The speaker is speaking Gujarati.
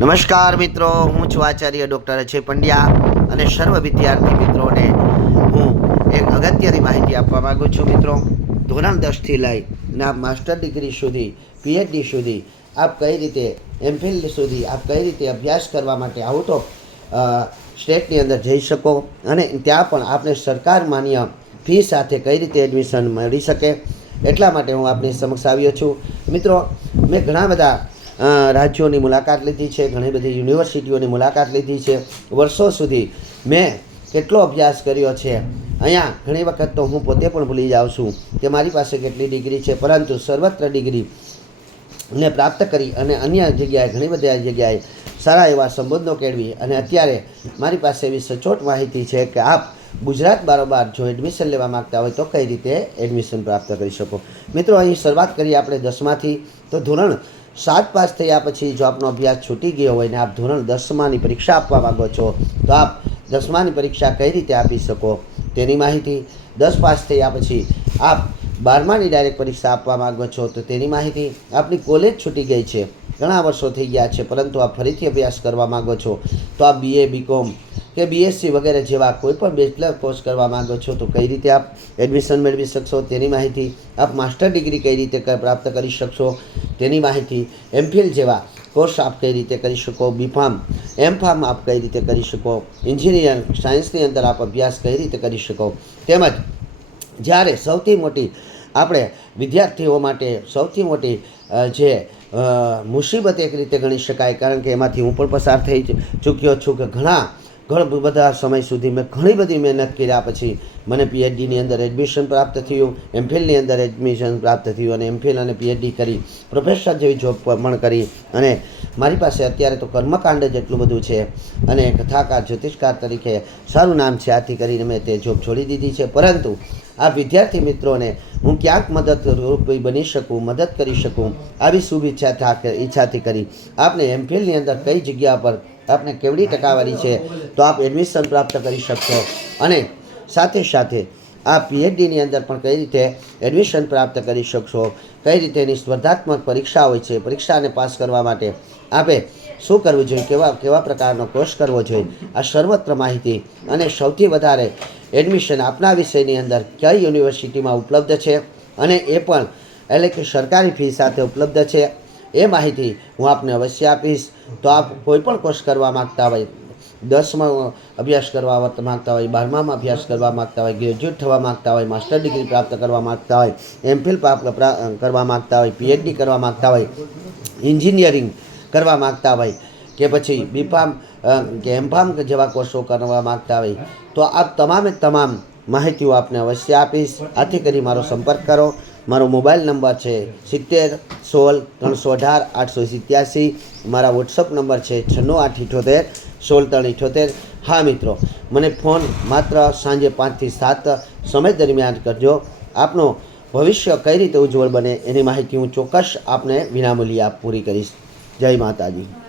નમસ્કાર મિત્રો, હું છું આચાર્ય ડૉક્ટર અજય પંડ્યા અને સર્વ વિદ્યાર્થી મિત્રોને હું એક અગત્યની માહિતી આપવા માગું છું. મિત્રો, ધોરણ 10થી લઈને આપ માસ્ટર ડિગ્રી સુધી, પીએચડી સુધી, આપ કઈ રીતે એમફિલ સુધી આપ કઈ રીતે અભ્યાસ કરવા માટે આઉટ ઓફ સ્ટેટની અંદર જઈ શકો અને ત્યાં પણ આપને સરકાર માન્ય ફી સાથે કઈ રીતે એડમિશન મળી શકે, એટલા માટે હું આપની સમક્ષ આવ્યો છું. મિત્રો, મેં ઘણા બધા રાજ્યોની મુલાકાત લીધી છે, ઘણી બધી યુનિવર્સિટીઓની મુલાકાત લીધી છે. વર્ષો સુધી મેં કેટલો અભ્યાસ કર્યો છે. અહીંયા ઘણી વખત તો હું પોતે પણ ભૂલી જાઉં છું કે મારી પાસે કેટલી ડિગ્રી છે, પરંતુ સર્વત્ર ડિગ્રીને પ્રાપ્ત કરી અને અન્ય જગ્યાએ ઘણી બધી જગ્યાએ સારા એવા સંબંધો કેળવી અને અત્યારે મારી પાસે એવી સચોટ માહિતી છે કે આપ ગુજરાત બારોબાર જો એડમિશન લેવા માગતા હોય તો કઈ રીતે એડમિશન પ્રાપ્ત કરી શકો. મિત્રો, અહીં શરૂઆત કરીએ આપણે 10માંથી. તો ધોરણ 7 પાસ થયા પછી જો આપનો અભ્યાસ છૂટી ગયો હોય ને આપ ધોરણ 10માની પરીક્ષા આપવા માગો છો તો આપ 10માની પરીક્ષા કઈ રીતે આપી શકો તેની માહિતી. 10 પાસ થયા પછી આપ 12માની ડાયરેક્ટ પરીક્ષા આપવા માગો છો તો તેની માહિતી. આપની કોલેજ છૂટી ગઈ છે, ઘણા વર્ષો થઈ ગયા છે, પરંતુ આપ ફરીથી અભ્યાસ કરવા માગો છો તો આપ BA, BCom કે BSc વગેરે જેવા કોઈ પણ બેચલર કોર્સ કરવા માગો છો તો કઈ રીતે આપ એડમિશન મેળવી શકશો તેની માહિતી. આપ માસ્ટર ડિગ્રી કઈ રીતે પ્રાપ્ત કરી શકશો તેની માહિતી. એમફિલ જેવા કોર્સ આપ કઈ રીતે કરી શકો, બીફાર્મ, એમફાર્મ આપ કઈ રીતે કરી શકો, એન્જિનિયરિંગ સાયન્સની અંદર આપ અભ્યાસ કઈ રીતે કરી શકો, તેમજ જ્યારે સૌથી મોટી આપણે વિદ્યાર્થીઓ માટે સૌથી મોટી જે મુસીબત એક રીતે ગણી શકાય, કારણ કે એમાંથી હું પણ પસાર થઈ ચૂક્યો છું કે ઘણા બધા સમય સુધી મેં ઘણી બધી મહેનત કર્યા પછી મને પીએચડીની અંદર એડમિશન પ્રાપ્ત થયું, એમફિલની અંદર એડમિશન પ્રાપ્ત થયું અને એમફિલ અને પીએચડી કરી પ્રોફેસર જેવી જોબ પણ કરી અને મારી પાસે અત્યારે તો કર્મકાંડ જેટલું બધું છે અને કથાકાર, જ્યોતિષકાર તરીકે સારું નામ છે. આથી કરીને મેં તે જોબ છોડી દીધી છે, પરંતુ આ વિદ્યાર્થી મિત્રોને હું ક્યાંક મદદરૂપ બની શકું, મદદ કરી શકું, આવી શુભ ઈચ્છાથી કરી આપને એમફિલની અંદર કઈ જગ્યા પર આપને કેવડી ટકાવારી છે તો આપ એડમિશન પ્રાપ્ત કરી શકશો અને સાથે સાથે આ પીએચડીની અંદર પણ કઈ રીતે એડમિશન પ્રાપ્ત કરી શકશો, કઈ રીતે એની સ્પર્ધાત્મક પરીક્ષા હોય છે, પરીક્ષાને પાસ કરવા માટે આપે શું કરવું જોઈએ, કેવા પ્રકારનો કોર્સ કરવો જોઈએ, આ સર્વત્ર માહિતી અને સૌથી વધારે એડમિશન આપના વિષયની અંદર કઈ યુનિવર્સિટીમાં ઉપલબ્ધ છે અને એ પણ એટલે કે સરકારી ફી સાથે ઉપલબ્ધ છે એ માહિતી હું આપને અવશ્ય આપીશ. તો આપ કોઈ પણ કોર્સ કરવા માગતા હોય, 10માં અભ્યાસ કરવા માગતા હોય, 12માં અભ્યાસ કરવા માગતા હોય, ગ્રેજ્યુએટ થવા માગતા હોય, માસ્ટર ડિગ્રી પ્રાપ્ત કરવા માગતા હોય, એમફિલ કરવા માગતા હોય, પીએચડી કરવા માગતા હોય, એન્જિનિયરિંગ કરવા માગતા હોય કે પછી બીફાર્મ કે એમફાર્મ જેવા કોર્સો કરવા માગતા હોય તો આ તમામ માહિતીઓ આપને અવશ્ય આપીશ. આથી કરી મારો સંપર્ક કરો. મારો મોબાઈલ નંબર છે 70 16 318 887. મારા વોટ્સઅપ નંબર છે 96 878 16 378. હા મિત્રો, મને ફોન માત્ર સાંજે 5 થી 7 સમય દરમિયાન કરજો. આપનો ભવિષ્ય કઈ રીતે ઉજ્જવળ બને એની માહિતી હું ચોક્કસ આપને વિનામૂલ્યે પૂરી કરીશ. જય માતાજી.